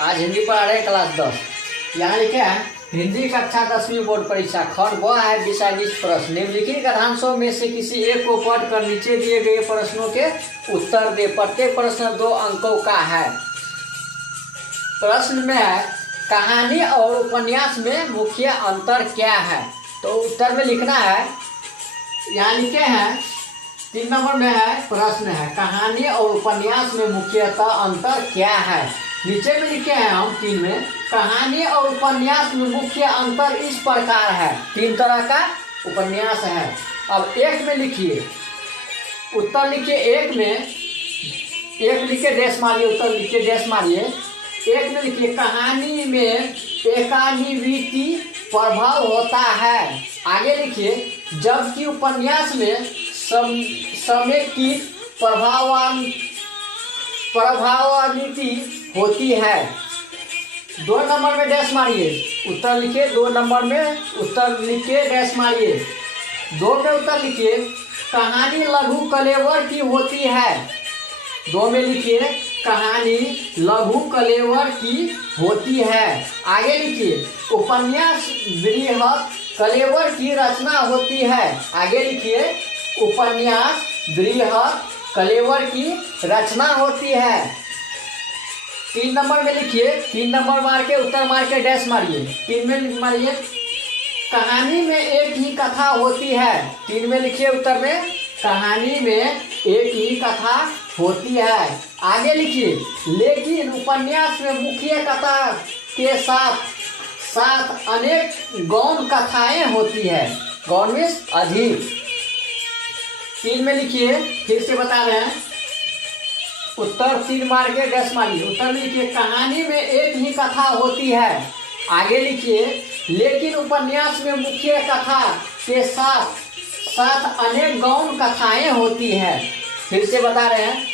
आज हिंदी पढ़ा रहे क्लास 10। यहाँ लिखे है हिंदी कक्षा 10वीं बोर्ड परीक्षा खंड व है विषय निष्ठ प्रश्न। निम्नलिखित कथांशों में से किसी एक को पढ़कर नीचे दिए गए प्रश्नों के उत्तर दे। प्रत्येक प्रश्न 2 अंकों का है। प्रश्न में है कहानी और उपन्यास में मुख्य अंतर क्या है। तो उत्तर में लिखना है, यहाँ लिखे हैं 3 नंबर में है प्रश्न है कहानी और उपन्यास में मुख्यतः अंतर क्या है। नीचे में लिखे हैं हम 3 में कहानी और उपन्यास में मुख्य अंतर इस प्रकार है। 3 तरह का उपन्यास है। अब 1 में लिखिए, उत्तर लिखिए 1 में, 1 लिखिए डैश मारिए, उत्तर लिखिए डैश मारिए। 1 में लिखिए कहानी में एकान्विति प्रभाव होता है। आगे लिखिए जबकि उपन्यास में समेकित प्रभावान्विति होती है। 2 नंबर में डैश मारिए, उत्तर लिखिए 2 नंबर में, उत्तर लिखिए डैश मारिए। 2 में उत्तर लिखिए कहानी लघु कलेवर की होती है। 2 में लिखिए कहानी लघु कलेवर की होती है। आगे लिखिए उपन्यास बृहत कलेवर की रचना होती है। आगे लिखिए उपन्यास बृहत कलेवर की रचना होती है। 3 नंबर में लिखिए, 3 नंबर मार के उत्तर मार के डैश मारिए। 3 में मारिए कहानी में एक ही कथा होती है। 3 में लिखिए उत्तर में कहानी में एक ही कथा होती है। आगे लिखिए लेकिन उपन्यास में मुख्य कथा के साथ साथ अनेक गौण कथाएं होती है। गौण में अधिक। 3 में लिखिए, फिर से बता रहे हैं, उत्तर 3 मार के डैश मारिए। उत्तर में लिखिए कहानी में एक ही कथा होती है। आगे लिखिए लेकिन उपन्यास में मुख्य कथा के साथ साथ अनेक गौण कथाएं होती है। फिर से बता रहे हैं,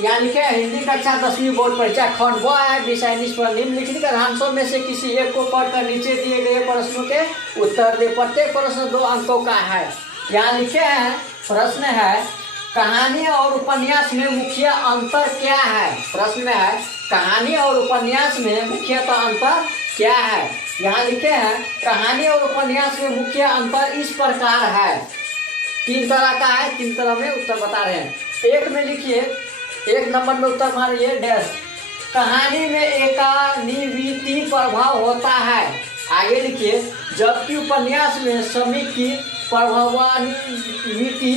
यहाँ लिखे हिंदी कक्षा 10वीं बोर्ड परीक्षा खंड व है विषय निष्ठ प्रश्न। निम्नलिखित कथांशों में से किसी एक को पढ़कर नीचे दिए गए प्रश्नों के उत्तर दे। प्रत्येक प्रश्न 2 अंकों का है। यहाँ लिखे हैं प्रश्न है कहानी और उपन्यास में मुख्य अंतर क्या है। प्रश्न है कहानी और उपन्यास में मुख्यतः अंतर क्या है। यहाँ लिखे हैं कहानी और उपन्यास में मुख्य अंतर इस प्रकार है। 3 तरह का है, 3 तरह में उत्तर बता रहे हैं। 1 में लिखिए, 1 नंबर में उत्तर मारिए डैश कहानी में एकान्विति प्रभाव होता है। आगे लिखिए जबकि उपन्यास में समेकित प्रभावान्विति